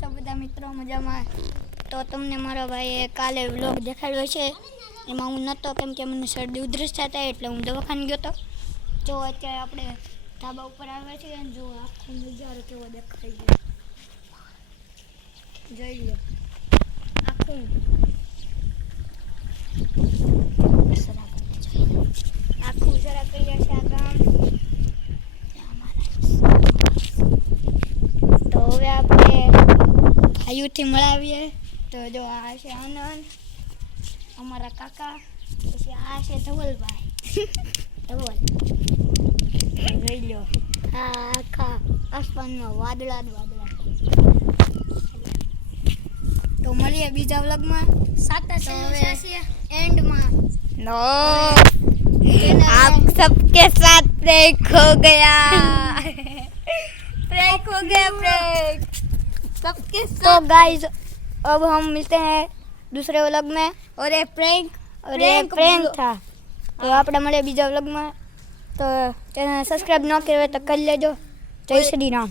છો બધા મિત્રો મજામાં? તો તમને મારા ભાઈએ કાલે વ્લોગ દેખાડ્યો છે, એમાં હું નહોતો કેમ કે મને શરદી ઉધરસ થતા એટલે હું દવાખાને ગયો હતો. જો અત્યારે આપણે ધાબા ઉપર આવ્યા છીએ અને જો આખો નજારો કેવો દેખાય છે, જોઈ લો. આખું જરા કરી છે આ ગામ. તો હવે આપણે ભાઈઓથી મળાવીએ. તો જો આ છે આનંદ, અમારા કાકા, પછી આ છે ધવલભાઈ. ધવલ જોઈ લો, આ આખા આસમાનમાં વાદળા જ વાદળા. તો મળીએ બીજા વ્લોગમાં એન્ડમાં. नो आप सबके साथ प्रैंक हो गया प्रैंक हो गया प्रैंक सबके साथ. तो गाइस अब हम मिलते हैं दूसरे व्लॉग में. और ये प्रैंक प्रैंक था. तो આપણે મળીએ બીજા વ્લોગમાં. તો ચેનલ સબસ્ક્રાઇબ ન કર્યો તો કરી લેજો. જય શ્રી રામ.